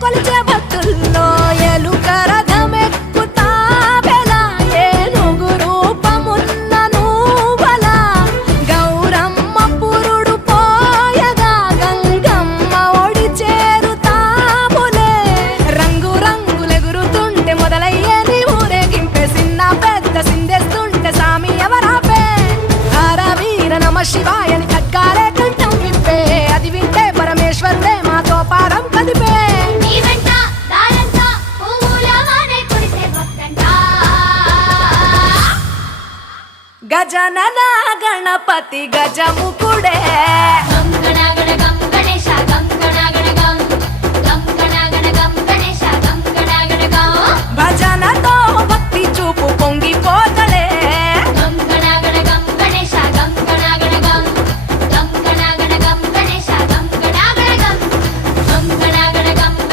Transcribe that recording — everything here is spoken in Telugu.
కొలిచే భక్తుల్లో ఎలుకర శివాయని ఖడ్గాలే కంఠం విప్పే అది వింటే పరమేశ్వరుడే మాతో పాదం కదిపే గజనన గణపతి గజముకుడే